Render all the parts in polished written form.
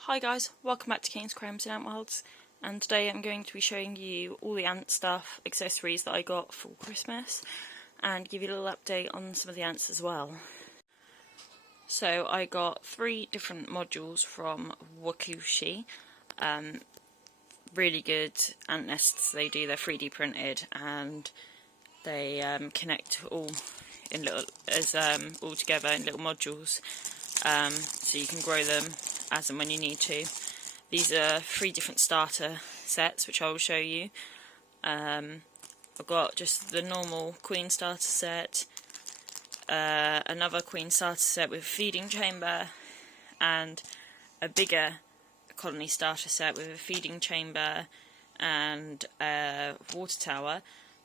Hi guys, welcome back to King's Crimes and Ant Worlds, and today I'm going to be showing you all the ant stuff, accessories that I got for Christmas, and give you a little update on some of the ants as well. So I got 3 different modules from WaKooshi, really good ant nests they do. They're 3D printed and they connect all in little all together in little modules, so you can grow them as and when you need to. These are 3 different starter sets which I will show you. I've got just the normal queen starter set, another queen starter set with a feeding chamber, and a bigger colony starter set with a feeding chamber and a water tower.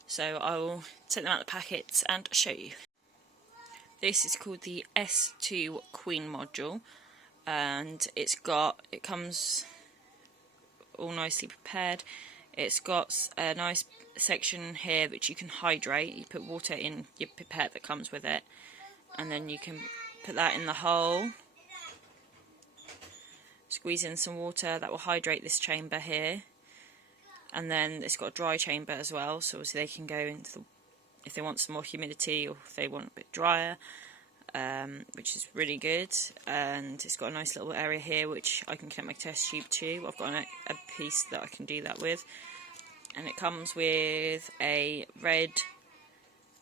So I will take them out of the packets and show you. This is called the S2 Queen module, and it comes all nicely prepared. It's got a nice section here which you can hydrate. You put water in your pipette that comes with it, and then you can put that in the hole, squeeze in some water that will hydrate this chamber here, and then it's got a dry chamber as well, so obviously they can go into if they want some more humidity or if they want a bit drier, which is really good. And it's got a nice little area here which I can connect my test tube to. I've got a piece that I can do that with, and it comes with a red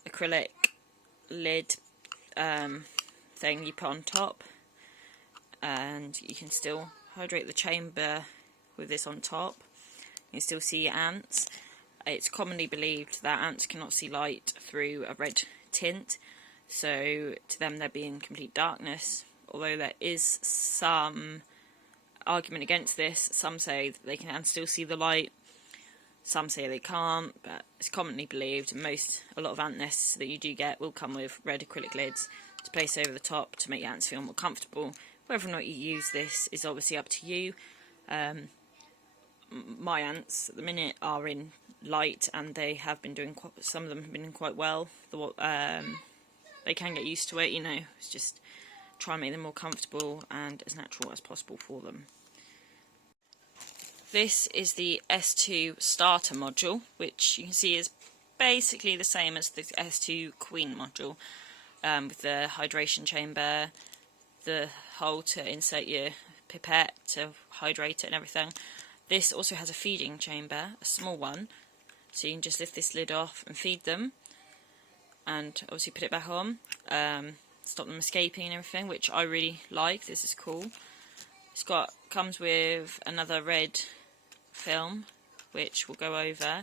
acrylic lid thing you put on top, and you can still hydrate the chamber with this on top. You can still see your ants. It's commonly believed that ants cannot see light through a red tint, so to them they'd be in complete darkness, although there is some argument against this. Some say that they can still see the light, some say they can't, but it's commonly believed, and a lot of ant nests that you do get will come with red acrylic lids to place over the top to make your ants feel more comfortable. Whether or not you use this is obviously up to you. My ants at the minute are in light, and they have been doing some of them have been doing quite well. They can get used to it, you know. It's just try and make them more comfortable and as natural as possible for them. This is the S2 starter module, which you can see is basically the same as the S2 Queen module, with the hydration chamber, the hole to insert your pipette to hydrate it and everything. This also has a feeding chamber, a small one, so you can just lift this lid off and feed them, and obviously put it back on, stop them escaping and everything, which I really like. This is cool. It's comes with another red film which will go over.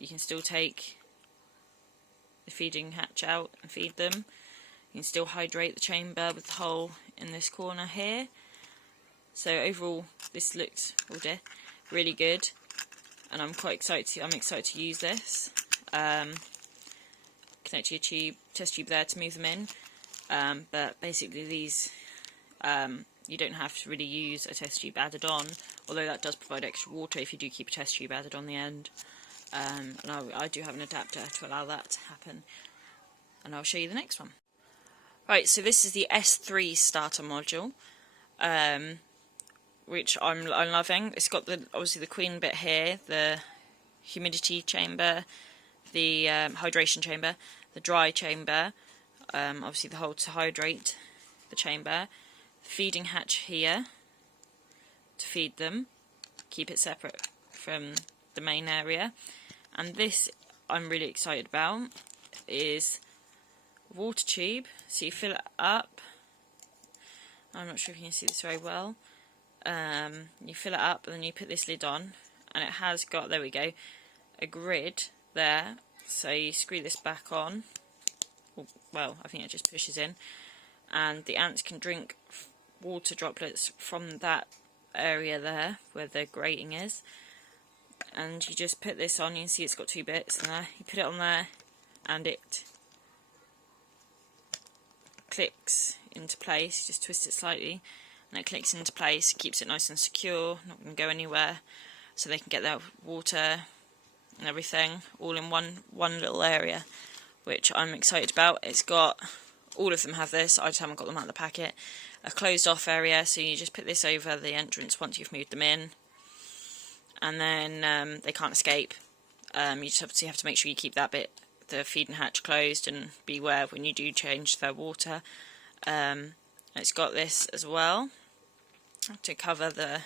You can still take the feeding hatch out and feed them. You can still hydrate the chamber with the hole in this corner here. So overall, this looks really good, and I'm quite excited. I'm excited to use this. Connect your test tube there to move them in. But basically, these you don't have to really use a test tube added on, although that does provide extra water if you do keep a test tube added on the end. And I do have an adapter to allow that to happen, and I'll show you the next one. Right, so this is the S3 starter module, which I'm loving. It's got obviously the queen bit here, the humidity chamber, the hydration chamber, the dry chamber, obviously the hole to hydrate the chamber, feeding hatch here to feed them, keep it separate from the main area. And this I'm really excited about is water tube. So you fill it up. I'm not sure if you can see this very well. You fill it up and then you put this lid on, and it has got, there we go, a grid there. So you screw this back on. Well, I think it just pushes in, and the ants can drink water droplets from that area there where the grating is, and you just put this on. You can see it's got two bits in there. You put it on there and it clicks into place. You just twist it slightly and it clicks into place, keeps it nice and secure, not going to go anywhere, so they can get their water and everything all in one little area, which I'm excited about. It's got, all of them have this, I just haven't got them out of the packet, a closed off area, so you just put this over the entrance once you've moved them in, and then they can't escape. You just obviously have to make sure you keep that bit, the feeding hatch, closed, and beware when you do change their water. It's got this as well to cover the,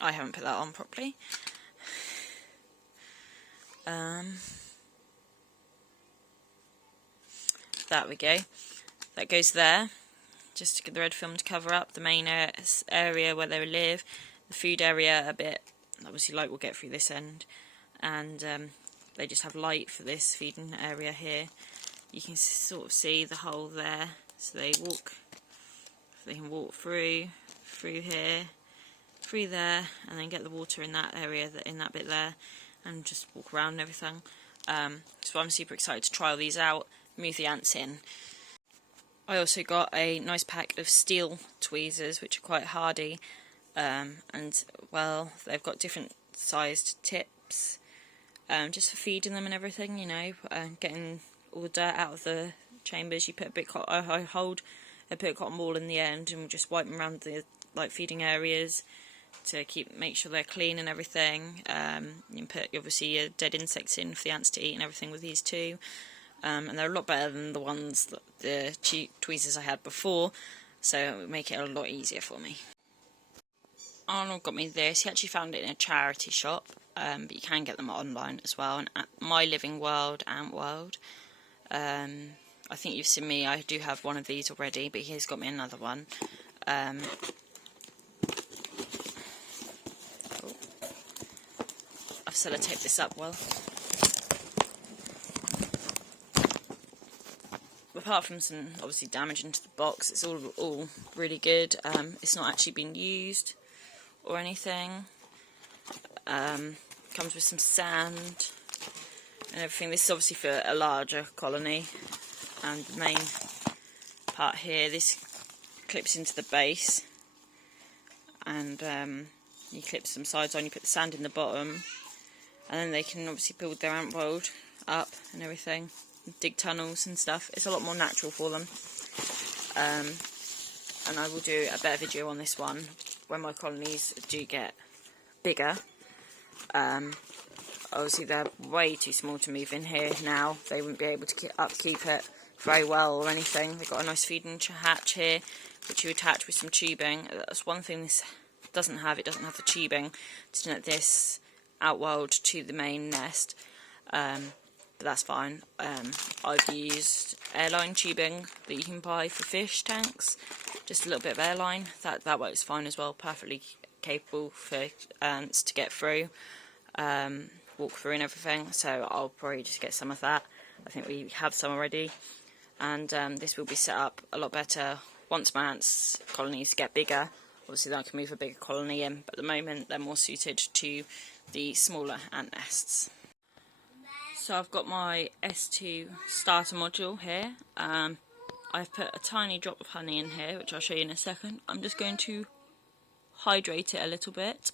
I haven't put that on properly. There we go. That goes there, just to get the red film to cover up the main area where they live, the food area a bit, obviously light will get through this end, and they just have light for this feeding area here. You can sort of see the hole there, so they can walk through here, through there, and then get the water in that area, in that bit there, and just walk around and everything. So I'm super excited to try all these out, move the ants in. I also got a nice pack of steel tweezers, which are quite hardy, and well, they've got different sized tips, just for feeding them and everything, you know, getting all the dirt out of the chambers. You put a bit, I put a cotton ball in the end and just wipe them around the feeding areas to make sure they're clean and everything. You can put obviously your dead insects in for the ants to eat and everything with these too. And they're a lot better than the ones, the cheap tweezers I had before, so it would make it a lot easier for me. Arnold got me this. He actually found it in a charity shop, but you can get them online as well. And at My Living World, Ant World. I think you've seen me, I do have one of these already, but he's got me another one. I've sellotaped this up well. Apart from some obviously damage into the box, it's all really good. It's not actually been used or anything. Comes with some sand and everything. This is obviously for a larger colony, and the main part here, this clips into the base, and you clip some sides on, you put the sand in the bottom, and then they can obviously build their ant world up and everything, dig tunnels and stuff. It's a lot more natural for them. And I will do a better video on this one when my colonies do get bigger. Obviously they're way too small to move in here now. They wouldn't be able to upkeep it very well or anything. They've got a nice feeding hatch here, which you attach with some tubing. That's one thing this doesn't have. It doesn't have the tubing to connect this outworld to the main nest. But that's fine. I've used airline tubing that you can buy for fish tanks. Just a little bit of airline. That works fine as well. Perfectly capable for ants to get through, walk through and everything. So I'll probably just get some of that. I think we have some already. And this will be set up a lot better once my ants colonies get bigger. Obviously then I can move a bigger colony in, but at the moment they're more suited to the smaller ant nests. So I've got my S2 starter module here. I've put a tiny drop of honey in here, which I'll show you in a second. I'm just going to hydrate it a little bit.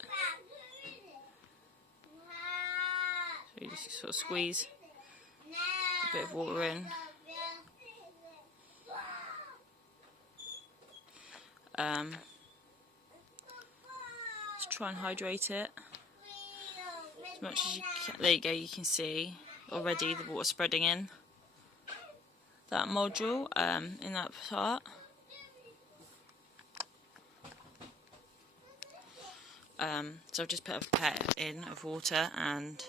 So you just sort of squeeze a bit of water in. Let's try and hydrate it as much as you can. There you go, you can see already the water spreading in that module, in that part. So I've just put a pet in of water, and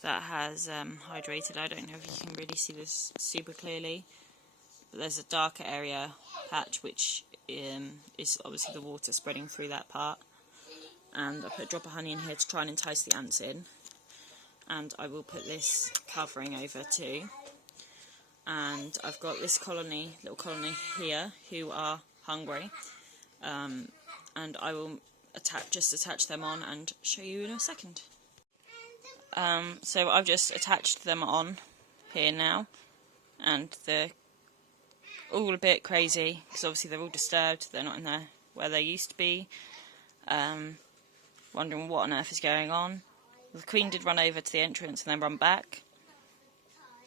that has hydrated. I don't know if you can really see this super clearly, but there's a darker area patch which is obviously the water spreading through that part. And I put a drop of honey in here to try and entice the ants in. And I will put this covering over too. and I've got this little colony here, who are hungry, and I will attach them on and show you in a second. So I've just attached them on here now, and they're all a bit crazy because obviously they're all disturbed. They're not in there where they used to be, wondering what on earth is going on. The queen did run over to the entrance and then run back.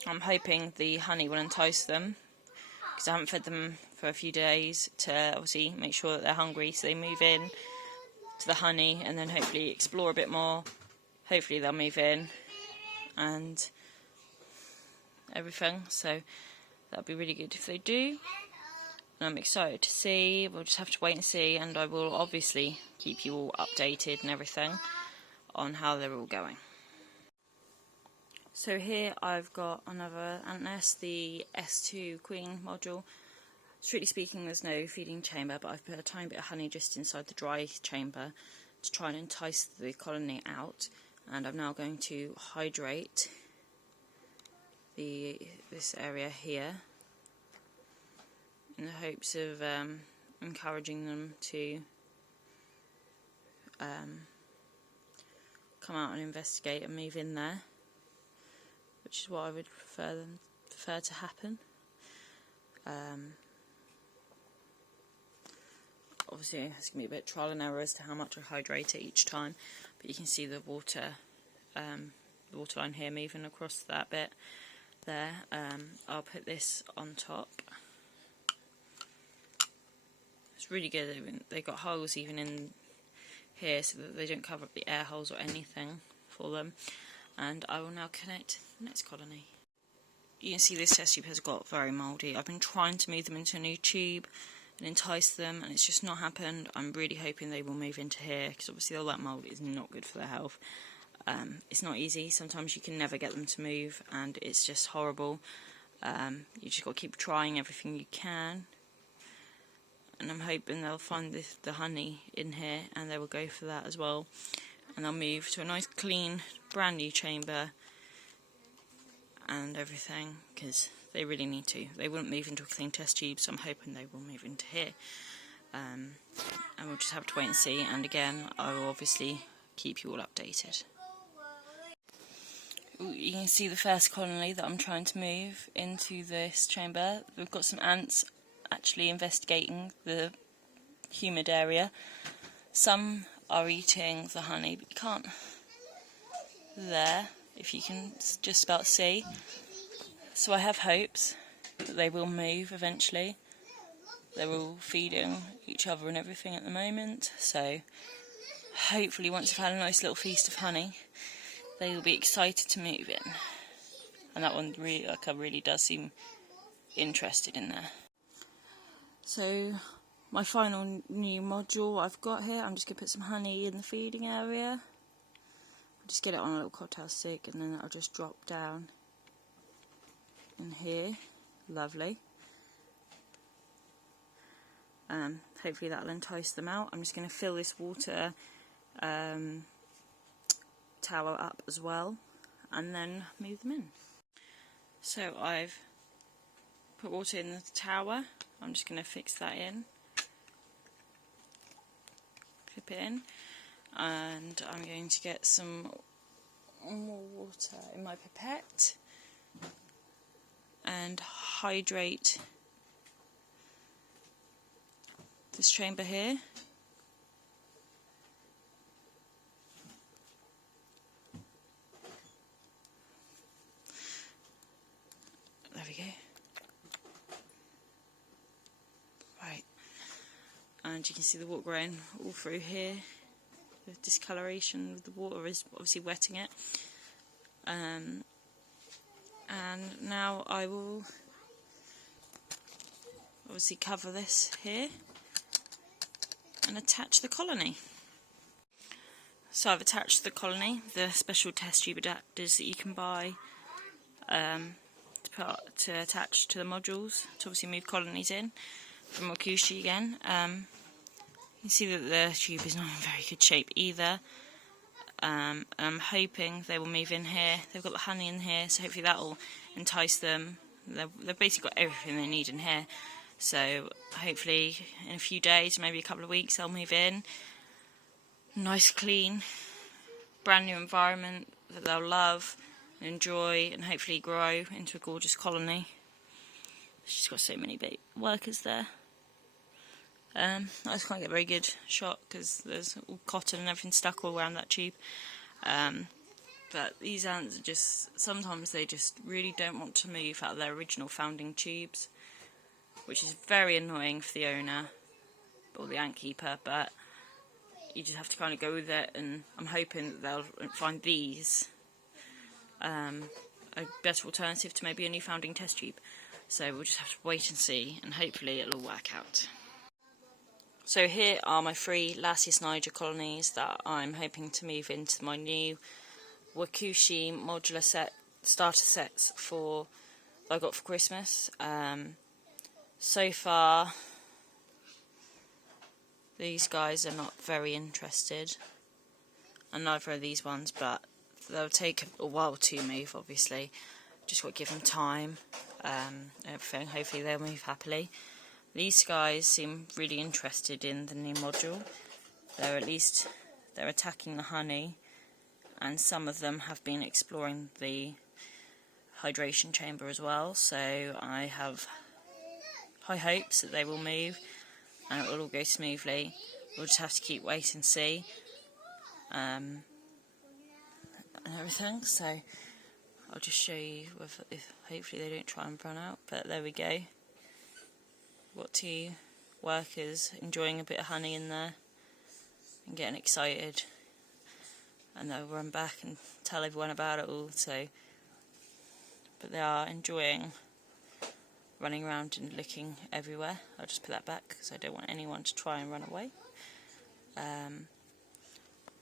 I'm hoping the honey will entice them, because I haven't fed them for a few days, to obviously make sure that they're hungry, so they move in to the honey and then hopefully explore a bit more. Hopefully they'll move in and everything, so that'll be really good if they do. And I'm excited to see. We'll just have to wait and see, and I will obviously keep you all updated and everything on how they're all going. So here I've got another ant nest, the S2 queen module. Strictly speaking, there's no feeding chamber, but I've put a tiny bit of honey just inside the dry chamber to try and entice the colony out. And I'm now going to hydrate this area here in the hopes of encouraging them to come out and investigate and move in there, which is what I would prefer to happen. Obviously it's going to be a bit trial and error as to how much I hydrate it each time, but you can see the water line here moving across that bit there. I'll put this on top. It's really good. They've got holes even in here so that they don't cover up the air holes or anything for them. And I will now connect the next colony. You can see this test tube has got very mouldy. I've been trying to move them into a new tube and entice them, and it's just not happened. I'm really hoping they will move into here, because obviously all that mould is not good for their health. It's not easy. Sometimes you can never get them to move, and it's just horrible. You just got to keep trying everything you can. And I'm hoping they'll find the honey in here, and they will go for that as well. And they'll move to a nice, clean, brand new chamber and everything, because they really need to. They wouldn't move into a clean test tube, so I'm hoping they will move into here. And we'll just have to wait and see. And again, I will obviously keep you all updated. You can see the first colony that I'm trying to move into this chamber. We've got some ants actually investigating the humid area. Some are eating the honey, but you can't there, if you can just about see. So I have hopes that they will move eventually. They're all feeding each other and everything at the moment, so hopefully once they've had a nice little feast of honey, they will be excited to move in. And that one really does seem interested in there. So my final new module I've got here, I'm just going to put some honey in the feeding area. I'll just get it on a little cocktail stick, and then I'll just drop down in here. Lovely. Hopefully that'll entice them out. I'm just going to fill this water tower up as well, and then move them in. So I've put water in the tower. I'm just going to fix that in, clip it in, and I'm going to get some more water in my pipette and hydrate this chamber here. There we go. Right, and you can see the water going all through here. The discoloration of the water is obviously wetting it. And now I will obviously cover this here and attach the colony. So I've attached the colony, the special test tube adapters that you can buy to attach to the modules to obviously move colonies in from WaKooshi again. You see that the tube is not in very good shape either. I'm hoping they will move in here. They've got the honey in here, so hopefully that will entice them They've basically got everything they need in here. So hopefully in a few days, maybe a couple of weeks, they'll move in. Nice, clean, brand new environment that they'll love and enjoy, and hopefully grow into a gorgeous colony. She's got so many workers there. I just can't get a very good shot because there's all cotton and everything stuck all around that tube. But these ants are just, sometimes they just really don't want to move out of their original founding tubes, which is very annoying for the owner or the ant keeper, but you just have to kind of go with it, and I'm hoping that they'll find these a better alternative to maybe a new founding test tube. So we'll just have to wait and see, and hopefully it'll all work out. So here are my 3 Lasius Niger colonies that I'm hoping to move into my new WaKooshi modular starter sets that I got for Christmas. So far, these guys are not very interested, and neither are these ones, but they'll take a while to move, obviously. Just got to give them time. Everything. Hopefully they'll move happily. These guys seem really interested in the new module. They're attacking the honey, and some of them have been exploring the hydration chamber as well, so I have high hopes that they will move and it will all go smoothly. We'll just have to keep wait and see and everything. So I'll just show you if hopefully they don't try and run out, but there we go. Got 2 workers enjoying a bit of honey in there and getting excited, and they'll run back and tell everyone about it all. But they are enjoying running around and looking everywhere. I'll just put that back because I don't want anyone to try and run away.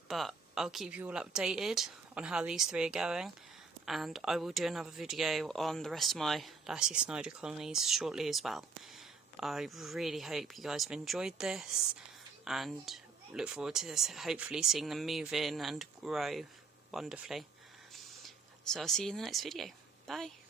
But I'll keep you all updated on how these 3 are going, and I will do another video on the rest of my Lasius Niger colonies shortly as well. I really hope you guys have enjoyed this, and look forward to this, hopefully seeing them move in and grow wonderfully. So I'll see you in the next video. Bye.